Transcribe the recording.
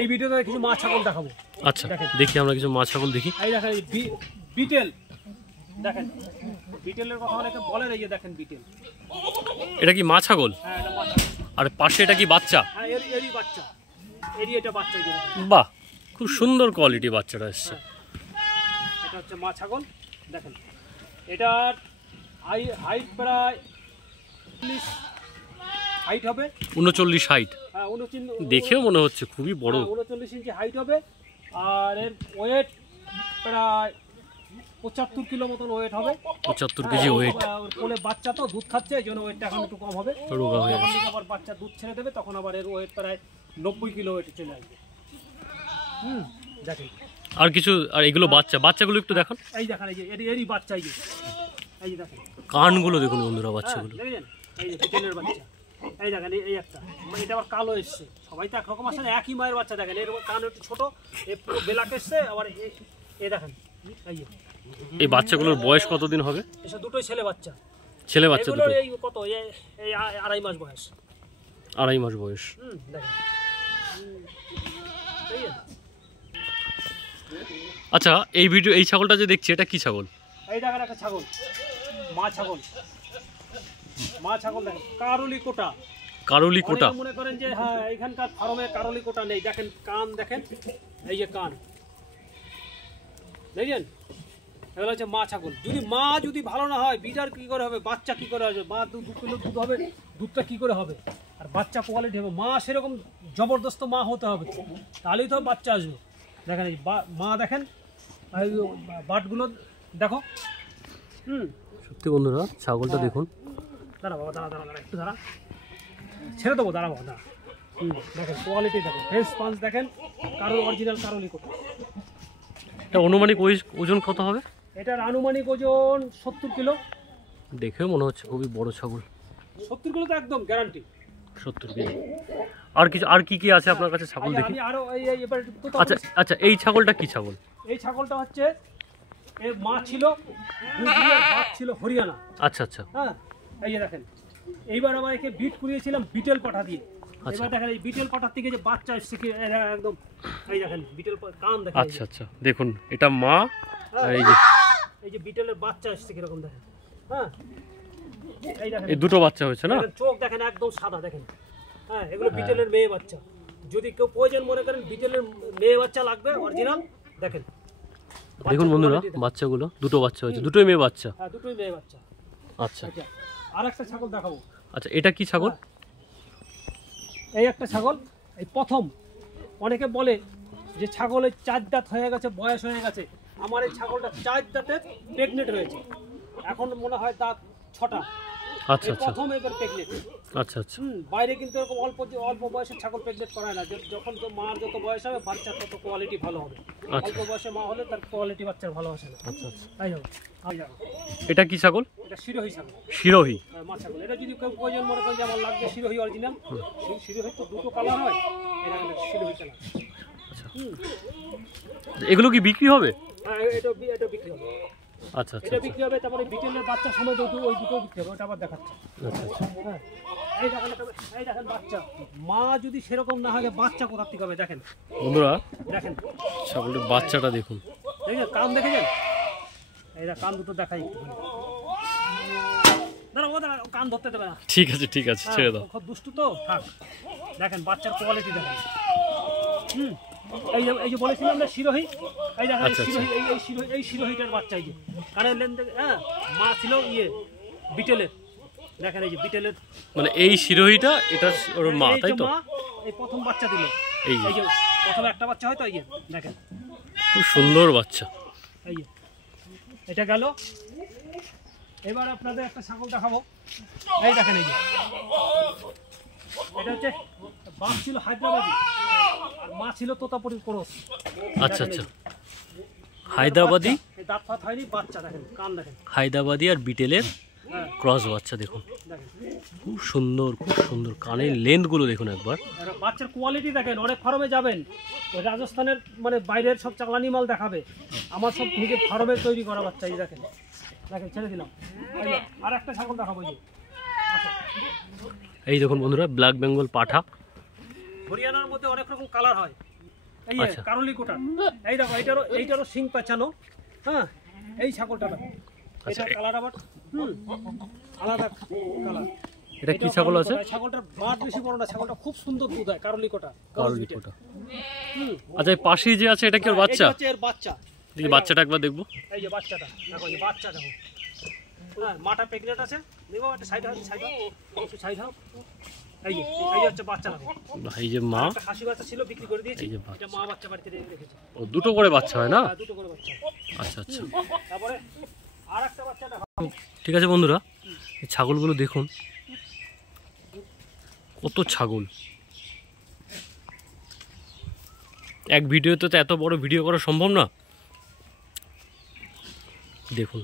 এই ভিডিওতে কিছু মা ছাগল দেখাবো। আচ্ছা দেখি, আমরা কিছু মা ছাগল দেখি। এই দেখেন বিটেল, দেখেন বিটেলের কথা অনেকে বলেন, এই যে দেখেন বিটেল। এটা কি মা ছাগল? হ্যাঁ এটা মা ছাগল। আর পাশে এটা কি বাচ্চা? হ্যাঁ এরই বাচ্চা, এটা বাচ্চা। বাহ, খুব সুন্দর কোয়ালিটি বাচ্চাটা এসছে। এটা হচ্ছে মা ছাগল, দেখেন এটার হাইট প্রায় হাইট হবে 39 হাইট। হ্যাঁ দেখেও মনে হচ্ছে খুবই বড়। 39 ইঞ্চি হাইট হবে। আর এর ওয়েট প্রায় 75 কিলো মতন ওয়েট হবে। 75 কেজি ওয়েট। কোলে বাচ্চা তো দুধ খাচ্ছে, এই জন্য ওয়েটটা এখন একটু কম হবে। যখন আবার বাচ্চা দুধ ছেড়ে দেবে তখন আবার এর ওয়েট প্রায় 90 কিলো ওয়েটে চলে আসবে। দেখেন আর কিছু, আর এগুলো বাচ্চাগুলো একটু দেখান। এই দেখেন, এই যে এরই বাচ্চা, এই যে দেখেন কানগুলো দেখুন বন্ধুরা বাচ্চাগুলো। দেখেন এই যে বিটেলের বাচ্চা, এই দেখেন এই একটা, এটা আবার কালো এসছে। সবাই তো একরকম আসে না, একই মায়ের বাচ্চা। দেখেন এর কান একটু ছোট, পুরো বেলাক এসছে। আবার এই দেখেন এই বাচ্চাগুলোর বয়স কতদিন হবে? এসব দুটোই ছেলে বাচ্চা। ছেলে বাচ্চা দুটো। এই কত, এই 2.5 মাস বয়স। 2.5 মাস বয়স। দেখেন। আচ্ছা এই ছাগলটা যে দেখছি, এটা কি ছাগল? এই দেখেন একটা ছাগল, মা ছাগল। দেখেন কারুলি কোটা। মনে করেন যে হ্যাঁ এখানকার ফার্মে কারুলি কোটা নেই। দেখেন কান, দেখেন এই যে কান, দেখেন এগুলো হচ্ছে মা ছাগল। যদি ভালো না হয়, বিটার কি করে হবে, বাচ্চা কি করে আসবে? মা 2 কিলো দুধ হবে, দুধটা কি করে হবে? আর বাচ্চা কোয়ালিটি হবে। মা সেরকম জবরদস্ত মা হতে হবে, তাহলেই তো বাচ্চা আসবে। দেখেন এই মা, দেখেন বাটগুলো দেখো। সত্যি বন্ধুরা ছাগলটা দেখুন। দাঁড়া বাবা, দাঁড়া একটু দাঁড়া, ছেড়ে দেবো, দাঁড়া বাবা, দাঁড়া। দেখেন কোয়ালিটি দেখেন, ফেস পাঞ্চ দেখেন, অরিজিনাল কারুলি কোটা। এটা অনুমানিক ওজন কত হবে? এটার আনুমানিক ওজন 70 কিলো। দেখেও মনে হচ্ছে খুবই বড় ছাগল। 70 কিলো তো একদম গ্যারান্টি। 70 কেজি। আর কি আছে আপনার কাছে ছাগল দেখি? আচ্ছা এই ছাগলটা কি ছাগল? এই ছাগলটা হচ্ছে এর মা ছিল বাপ ছিল হরিয়ানা। আচ্ছা হ্যাঁ এই যে দেখেন, এইবার আমার একে বিট করিয়েছিলাম বিটেল পাঠা দিয়ে। এবার দেখেন এই বিটেল পাঠার থেকে যে বাচ্চা এসছে একদম, এই দেখেন বিটেল কান দেখেন। আচ্ছা দেখুন এটা মা, আর এই যে বিটেলের বাচ্চা এসছে কিরকম দেখেন। হ্যাঁ এই দেখেন এই দুটো বাচ্চা হয়েছে না? চোখ দেখেন একদম সাদা, দেখেন। হ্যাঁ এগুলো বিটেলের মেয়ে বাচ্চা। যদি কেউ প্রয়োজন মনে করেন বিটেলের মেয়ে বাচ্চা লাগবে অরিজিনাল, দেখেন দেখুন বন্ধুরা বাচ্চাগুলো, দুটো বাচ্চা হয়েছে, দুটোই মেয়ে বাচ্চা। হ্যাঁ দুটোই মেয়ে বাচ্চা। আচ্ছা আর একটা ছাগল দেখাবো। আচ্ছা এটা কি ছাগল? এই একটা ছাগল, এই প্রথম। অনেকে বলে যে ছাগলের 4 দাঁত হয়ে গেছে, বয়স হয়ে গেছে। আমার এই ছাগলটা 4 দাঁতের প্রেগনেন্ট হয়েছে, এখন মনে হয় দাঁত 6টা। আচ্ছা প্রথম এবার প্রেগনেন্ট। আচ্ছা বাইরে কিন্তু এরকম অল্প বয়সের ছাগল প্রেগনেন্ট করায় না। যখন তো মার যত বয়স হবে বাচ্চার তত কোয়ালিটি ভালো হবে। অল্প বয়সে মা হলে তার কোয়ালিটি বাচ্চার ভালো আসে না। আচ্ছা তাই যাবো। এটা কি ছাগল? এটা শিরোহী ছাগল। শিরোহী মা ছাগল। এটা যদি কেউ প্রয়োজন মনে করেন যে আমার লাগবে শিরোহী অরিজিনাল, শিরোহী তো দুটো কালার হয়, এটা শিরোহী কালার। আচ্ছা এগুলো কি বিক্রি হবে? হ্যাঁ এটা বিক্রি হবে। আচ্ছা এটা বিক্রি হবে। তারপরে বিটেলের বাচ্চা সময় ওই দুটো বিক্রি হবে, ওটা আবার দেখাচ্ছে। হ্যাঁ এই দেখেন বাচ্চা। মা যদি সেরকম না হয় বাচ্চা কোথা থেকে হবে দেখেন বন্ধুরা। দেখেন ছাগলের বাচ্চাটা দেখুন, দেখেন কান দেখেছেন? এই কান দুটো দেখাই একটু। দাঁড়া কান ধরতে দেবে না। ঠিক আছে ছেড়ে দাও। খুব দুষ্টু তো, থাক। দেখেন বাচ্চার কোয়ালিটি দেখেন। এই যে বলেছিলাম না শিরোহী, এই দেখেন এই শিরোহীটার বাচ্চা। এই যে কানের লেন দেখে, হ্যাঁ মা ছিল বিটেলের। দেখেন এই যে বিটেলের, মানে এই শিরোহীটা এটা ওর মা, তাই তো? এই প্রথম বাচ্চা দিল, এই যে প্রথমে একটা বাচ্চা হয় তো, এই যে দেখেন খুব সুন্দর বাচ্চা। এই যে এটা গেল। এবার আপনাদের একটা ছাগল দেখাবো। এই দেখেন এই যে এটা হচ্ছে বাপ ছিল হায়দ্রাবাদি আর মা ছিল তোতাপুরি ক্রস। আচ্ছা হায়দ্রাবাদি, দাঁত ফাত হয়নি, বাচ্চা দেখেন, কান দেখেন। হায়দ্রাবাদি আর বিটেলের ক্রস বাচ্চা দেখুন, খুব সুন্দর কানের লেন্থ গুলো দেখুন একবার। বাচ্চার কোয়ালিটি দেখেন। অনেক ফার্মে যাবেন, রাজস্থানের মানে বাইরের সব চালানি মাল দেখাবে, আমার সব নিজের ফার্মের তৈরি করা বাচ্চা। এই দেখেন ছেড়ে দিলাম। আর একটা ছাগল দেখাবো। এই দেখুন বন্ধুরা ব্ল্যাক বেঙ্গল পাঠা, হরিয়ানার মধ্যে অনেক রকম কালার হয়। এই আচ্ছা। কারলি কোটা, এই দেখো এইটারও সিং পেঁচানো। হ্যাঁ, এই ছাগলটা দেখো, আচ্ছা, এটা কালার আবার আলাদা কালার। এটা কি ছাগল আছে? ছাগলটার বাট বেশি বড় না, ছাগলটা খুব সুন্দর দুধ হয়, কারলি কোটা। কারলি কোটা। আচ্ছা, এই পাশেই যে আছে এটা কি ওর বাচ্চা? এটা হচ্ছে এর বাচ্চা। দেখি বাচ্চাটা একবার দেখবো। এই যে বাচ্চাটা দেখো, এই যে বাচ্চা দেখো। হ্যাঁ, মাটা প্রেগনেন্ট আছে। দেখো একটা সাইড হাও। এই যে হচ্ছে বাচ্চা দেখো। এই যে মা, একটা খাসি বাচ্চা ছিল, বিক্রি করে দিয়েছি। এই যে বাচ্চা। এটা মা বাচ্চা বাড়িতে রেখেছে। ও দুটো করে বাচ্চা হয় না? দুটো করে বাচ্চা। আচ্ছা আচ্ছা, তারপরে আরেকটা বাচ্চা দেখো। ঠিক আছে বন্ধুরা, এই ছাগলগুলো দেখুন, কত ছাগল। এক ভিডিওতে তো এত বড় ভিডিও করা সম্ভব না। দেখুন।